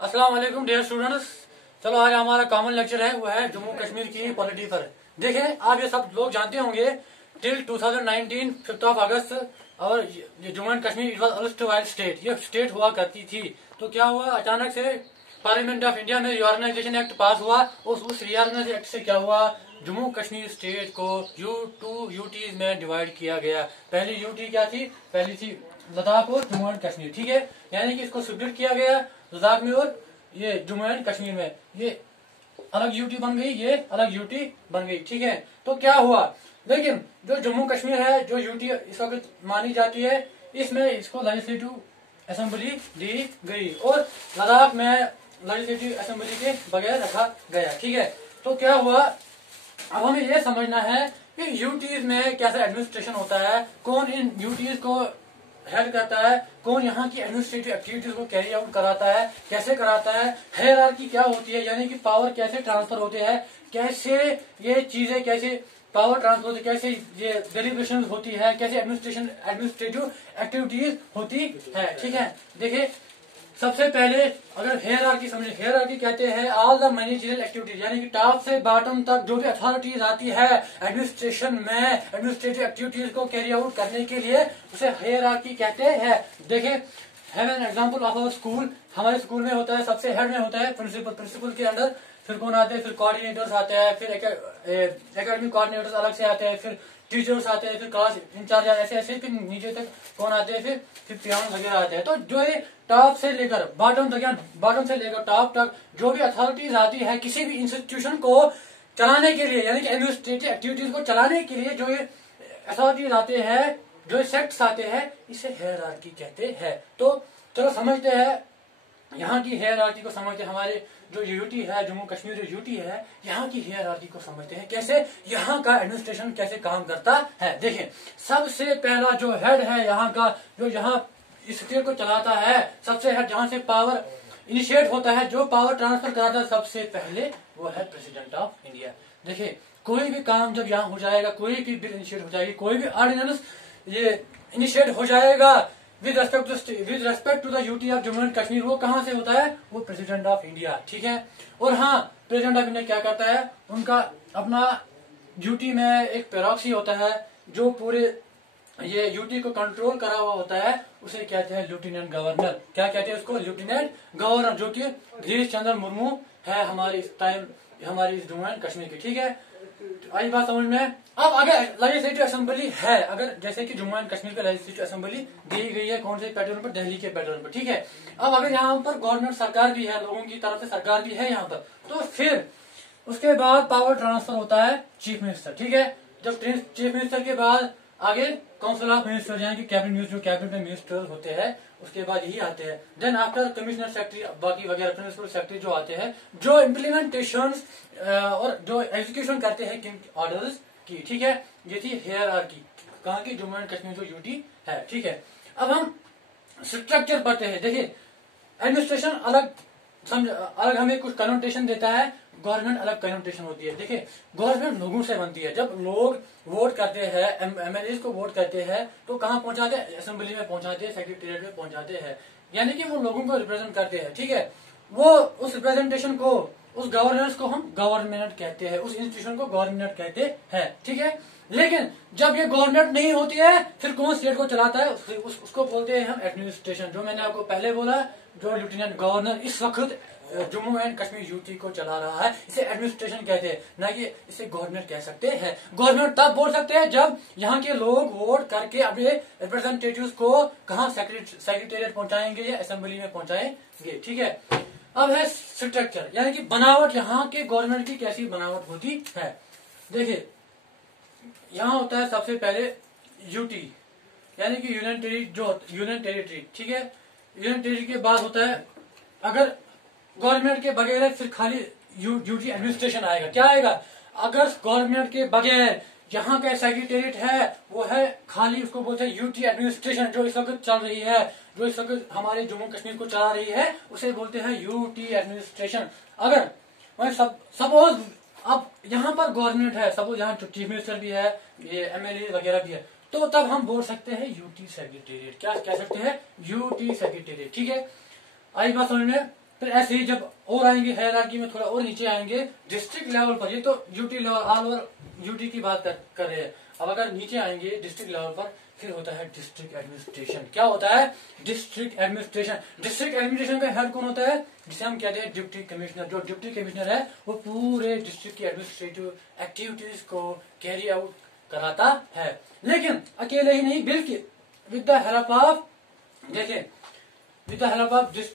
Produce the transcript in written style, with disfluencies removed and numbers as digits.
अस्सलाम वालेकुम dear students. चलो आज हमारा कॉमन लेक्चर है, वो है जम्मू कश्मीर की पॉलिटी पर। देखें, आप ये सब लोग जानते होंगे टिल 2019 5 अगस्त और Jammu and Kashmir it was erstwhile state, ये स्टेट हुआ करती थी। तो क्या हुआ, अचानक से पार्लियामेंट ऑफ इंडिया में रिऑर्गेनाइजेशन एक्ट पास हुआ। उस रिऑर्गेनाइजेशन एक्ट से क्या हुआ, जम्मू कश्मीर स्टेट को टू यूटीज में डिवाइड किया गया। पहली यूटी क्या थी, पहली थी लद्दाख और जम्मू एंड कश्मीर, ठीक है। यानी कि इसको स्प्लिट किया गया लद्दाख में और ये जम्मू एंड कश्मीर में, ये अलग यूटी बन गई, ये अलग यूटी बन गई, ठीक है। तो क्या हुआ, लेकिन जो जम्मू कश्मीर है, जो यूटी इस वक्त मानी जाती है, इसमें इसको लेजिस्लेटिव असेंबली दी गई और लद्दाख में लेजिस्लेटिव असेंबली के बगैर रखा गया, ठीक है। तो क्या हुआ, अब हमें यह समझना है कि यूटीज में कैसा एडमिनिस्ट्रेशन होता है, कौन इन यूटीज को हेड करता है, कौन यहाँ की एडमिनिस्ट्रेटिव एक्टिविटीज को कैरी आउट कराता है, कैसे कराता है, हायरार्की क्या होती है, यानी कि पावर कैसे ट्रांसफर होते हैं, कैसे ये चीजें, कैसे पावर ट्रांसफर होती है, कैसे ये डेलीब्रेशन होती है, कैसे एडमिनिस्ट्रेटिव एक्टिविटीज होती है, ठीक है। देखिए, सबसे पहले अगर हायरार्की समझे, हायरार्की कहते हैं ऑल द मैनेजरियल एक्टिविटीज, यानी कि टॉप से बॉटम तक जो भी अथॉरिटीज आती है एडमिनिस्ट्रेशन में, एडमिनिस्ट्रेटिव एक्टिविटीज को कैरी आउट करने के लिए, उसे हायरार्की कहते हैं। देखिए, have an example of our school, हमारे स्कूल में होता है, सबसे हेड में होता है प्रिंसिपल, प्रिंसिपल के अंडर फिर कौन आते हैं, फिर कोऑर्डिनेटर्स आते हैं, फिर एकेडमिक कोऑर्डिनेटर्स अलग से आते हैं, फिर टीचर्स आते हैं, फिर क्लास इंचार्ज, ऐसे ऐसे फिर नीचे तक कौन आते हैं, फिर पियानो वगैरह आते हैं। तो जो ये टॉप से लेकर बॉटम तक, बॉटम से लेकर टॉप तक जो भी अथॉरिटीज आती है किसी भी इंस्टीट्यूशन को चलाने के लिए, यानी कि एडमिनिस्ट्रेटिव एक्टिविटीज को चलाने के लिए, जो ये अथॉरिटीज आते हैं, जो सेक्ट्स आते हैं, इसे हायरार्की कहते हैं। तो चलो समझते हैं, यहाँ की हायरार्की को समझते हैं। हमारे जो यूटी है, जम्मू कश्मीर जो यूटी है, यहाँ की हायरार्की को समझते हैं, कैसे यहाँ का एडमिनिस्ट्रेशन कैसे काम करता है। देखिए, सबसे पहला जो हेड है यहाँ का, जो यहाँ इस स्टेट को चलाता है, सबसे हेड जहाँ से पावर इनिशिएट होता है, जो पावर ट्रांसफर कराता है सबसे पहले, वो है प्रेसिडेंट ऑफ इंडिया। देखिए, कोई भी काम जब यहाँ हो जाएगा, कोई भी बिल इनिशिएट हो जाएगी, कोई भी ऑर्डिनेंस ये इनिशिएट हो जाएगा with respect to the UT of Jammu and Kashmir, वो कहाँ से होता है, वो प्रेसिडेंट ऑफ इंडिया, ठीक है। और हाँ, प्रेसिडेंट ऑफ इंडिया क्या करता है, उनका अपना यूटी में एक पेरोक्सी होता है, जो पूरे ये यूटी को कंट्रोल करा हुआ होता है, उसे कहते हैं लेफ्टिनेंट गवर्नर। क्या कहते हैं उसको, लेफ्टिनेंट गवर्नर, जो कि गिरीश चंद्र मुर्मू है हमारी इस टाइम, हमारी इस जम्मू एंड कश्मीर की, ठीक है। आई बात समझ में। अब अगर लेजिस्लेटिव असेंबली है, अगर जैसे कि जम्मू एंड कश्मीर का लेजिस्लेटिव असेंबली दी गई है, कौन से पैटर्न पर, दिल्ली के पैटर्न पर, ठीक है। अब अगर यहाँ पर गवर्नमेंट सरकार भी है, लोगों की तरफ से सरकार भी है यहाँ पर, तो फिर उसके बाद पावर ट्रांसफर होता है चीफ मिनिस्टर, ठीक है। जब चीफ मिनिस्टर के बाद आगे काउंसिल ऑफ मिनिस्टर, यानी कि कैबिनेट मिनिस्टर, जो कैबिनेट में मिनिस्टर होते हैं, उसके बाद यही आते हैं। देन आफ्टर कमिश्नर सेक्रेटरी, बाकी वगैरह प्रिंसिपल सेक्रेटरी जो आते हैं, जो इम्प्लीमेंटेशन और जो एग्जीक्यूशन करते हैं किन ऑर्डर्स की, ठीक है। ये थी हायरार्की कहाँ की, जम्मू एंड कश्मीर जो यूटी है, ठीक है। अब हम स्ट्रक्चर पढ़ते हैं। देखिए, एडमिनिस्ट्रेशन अलग अलग हमें कुछ कनोटेशन देता है, गवर्नमेंट अलग कनोटेशन होती है। देखिए, गवर्नमेंट लोगों से बनती है। जब लोग वोट करते हैं, एमएलए को वोट करते हैं, तो कहाँ पहुंचाते हैं, असेंबली में पहुंचाते हैं, सेक्रेटेरिएट में पहुंचाते हैं, यानी कि वो लोगों को रिप्रेजेंट करते हैं, ठीक है। वो उस रिप्रेजेंटेशन को, उस गवर्नेंस को हम गवर्नमेंट कहते हैं, उस इंस्टीट्यूशन को गवर्नमेंट कहते हैं, ठीक है। लेकिन जब ये गवर्नमेंट नहीं होती है, फिर कौन स्टेट को चलाता है, उसको बोलते हैं हम एडमिनिस्ट्रेशन। जो मैंने आपको पहले बोला, जो लेफ्टिनेंट गवर्नर इस वक्त जम्मू एंड कश्मीर यूटी को चला रहा है, इसे एडमिनिस्ट्रेशन कहते हैं, ना कि इसे गवर्नमेंट कह सकते हैं। गवर्नमेंट तब बोल सकते हैं जब यहाँ के लोग वोट करके अपने रिप्रेजेंटेटिव्स को कहाँ सेक्रेटेरिएट पहुंचाएंगे या असेंबली में पहुंचाएंगे, ठीक है। अब है स्ट्रक्चर, यानी कि बनावट, यहाँ के गवर्नमेंट की कैसी बनावट होती है। देखिए, यहाँ होता है सबसे पहले यूटी, यानी कि यूनियन टेरिटरी, ठीक है। यूनियन टेरिटरी के बाद होता है, अगर गवर्नमेंट के बगैर फिर खाली यूटी एडमिनिस्ट्रेशन आएगा। क्या आएगा, अगर गवर्नमेंट के बगैर यहाँ का सेक्रेटेरिएट है, वो है खाली, उसको बोलते हैं यूटी एडमिनिस्ट्रेशन। जो इस वक्त चल रही है, जो इस वक्त हमारे जम्मू कश्मीर को चला रही है, उसे बोलते हैं यूटी एडमिनिस्ट्रेशन। अगर सपोज अब यहाँ पर गवर्नमेंट है, सपोज यहाँ चीफ मिनिस्टर भी है, ये एमएलए वगैरह भी है, तो तब हम बोल सकते हैं यूटी सेक्रेटेरिएट। क्या कह सकते हैं, यूटी सेक्रेटेरिएट, ठीक है। आई बात समझ में। फिर ऐसे ही जब और आएंगे हायरार्की में थोड़ा और नीचे आएंगे डिस्ट्रिक्ट लेवल पर, ये तो UT level all over UT की बात कर रहे हैं। अब अगर नीचे आएंगे डिस्ट्रिक्ट लेवल पर फिर होता है डिस्ट्रिक्ट एडमिनिस्ट्रेशन। क्या होता है? District administration. डिस्ट्रिक्ट एडमिनिस्ट्रेशन का हेड कौन होता है? जिसे हम कहते हैं डिप्टी कमिश्नर। जो डिप्टी कमिश्नर है वो पूरे डिस्ट्रिक्ट की एडमिनिस्ट्रेटिव एक्टिविटीज को कैरी आउट कराता है। लेकिन अकेले ही नहीं, बल्कि विद द हेल्प ऑफ, देखिए, विद द हेल्प ऑफ